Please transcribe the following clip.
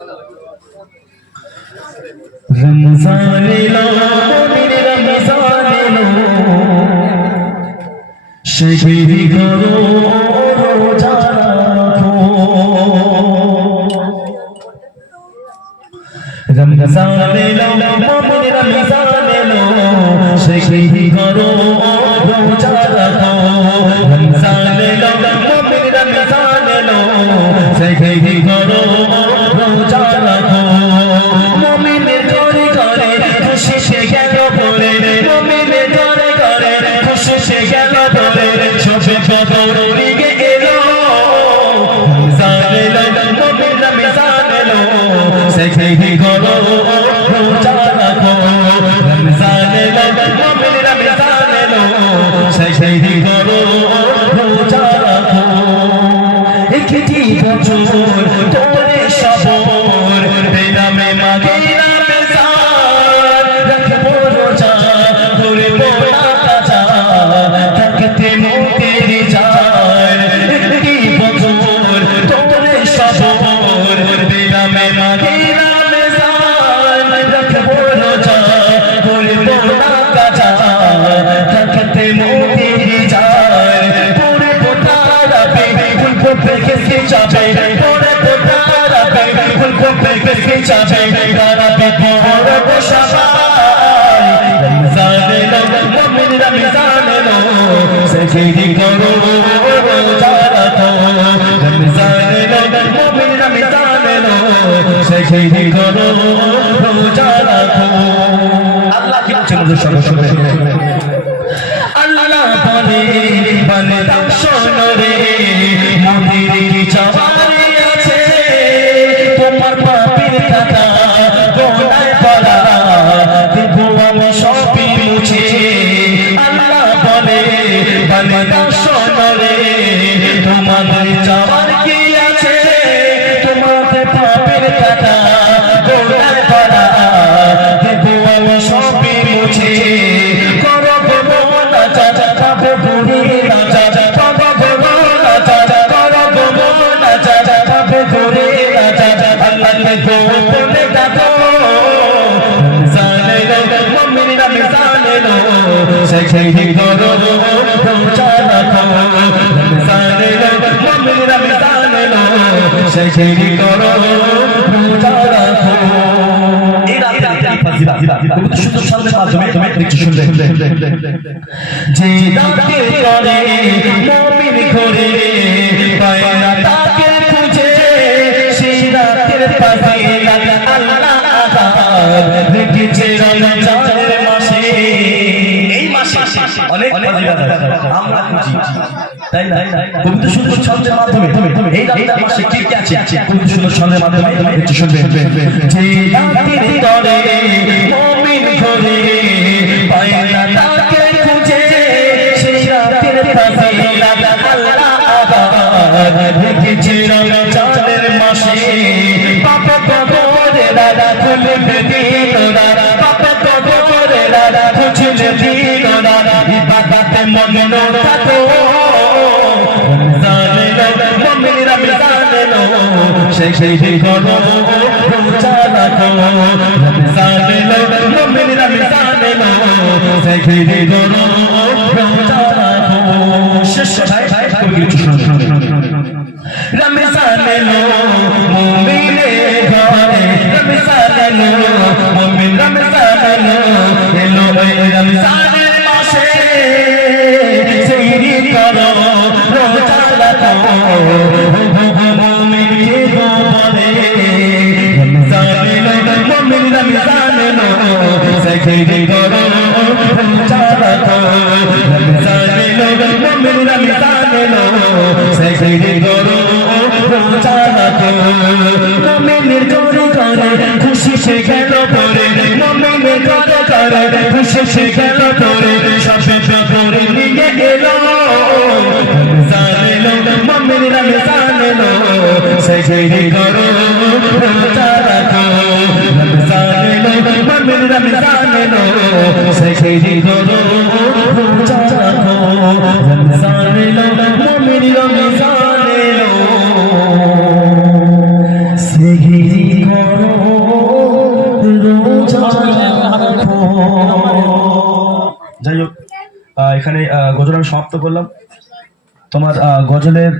रमजान लो मेरे रमजान लो शहीदी करो रोजा रखो रमजान लो मेरे रमजान लो शहीदी करो रोजा रखो रमजान लो मेरे रमजान लो शहीदी करो रोजा रखो शहीदी करो रोजा रखो रमजान लो मेरे रमजान लो शहीदी करो रोजा रखो একটি বছর তোরে সবর তেরা মে মাগে রমজান রাখবো রোজা তোরে বোনা কাজা থাকতে মোদের জান একটি বছর তোরে সবর তেরা মে মাগে शहीदी करो रोजा रखो रमजान लो मेरे रमजान लो शहीदी करो रोजा रखो अल्लाह की चलो सुनो अल्लाह बने बने शोनो रे मोदिर की जवानी আছে তোমার পাপের কথা গোনায় পড়া দেব আমি সবই মুছে আল্লাহ বলে বলে শোনো রে তোমাদের যাওয়ার কি আছে তোমাদের পাপের কথা গোনায় পড়া দেব আমি সবই মুছে করো বলো না চাচা পাবে বুড়ি না চাচা পাবে বলো না চাচা করো বলো না চাচা পাবে বুড়ি না চাচা আল্লাহকে তো বলে ডাকো রমজান লো মেরে রমজান লো শहीदी करो रोजा रखो रमजान लो मेरे रमजान लो शहीदी करो रोजा रखो এই রাতের ফজিলত পবিত্র সুন্দর সালের মাধ্যমে তুমি একটু শুনবে যে রাতে করে মুমিন করে পায় না তাকে খুঁজে সেই রাতের ফজিলত আল্লাহ আহাদ রেখেছে রমজানের মাসে এই মাসে অনেক ফজিলত আছে আমরা খুঁজি তাই না পবিত্র সুন্দর ছন্দের মাধ্যমে এই রাতের মাসে কি কি আছে পবিত্র সুন্দর ছন্দের মাধ্যমে তুমি একটু শুনবে যে রাতের তরে মুমিন করে পায় না তাকে খুঁজে সেই রাতের ফজিলত আল্লাহ আহাদ রেখেছে রমজানের মাসে পাপ কবরে দাদা খুলবে দিন দাদা পাপ কবরে দাদা খুঁজলে দিন দাদা ইবাদতে মগ্ন থাকো রমজান লো মেরে রমজান লো শहीदी करो रोजा रखो रमजान लो मेरे रमजान लो शहीदी करो रोजा रखो শেষ ভাই কিছু শুনুন रमजान लो মুমিনে ঘরে रमजान लो মুমিন रमजान लो এলো এই রমজানের মাসে শहीदी करो रोजा रखो মুমিন কে বলে रमजान लो মুমিন रमजान लो शहीदी करो रोजा रखो रमजान लो मुमिन रमजान लो शहीदी करो रोजा रखो মুমিনের ঘরে ঘরে খুশি সে গেল পরে মুমিনের ঘরে ঘরে খুশি সে গেল পরে সবে করে নিয়ে এলো রমজান লো মুমিন রমজান লো শहीदी करो रोजा रखो रमजान लो मुमिन रमजान लो शहीदी करो रोजा रखो रमजान लो मुमिन रमजान लो शहीदी করো রোজা রাখো। যাই হোক, এখানে গজল আমি সমাপ্ত করলাম। তোমার গজলের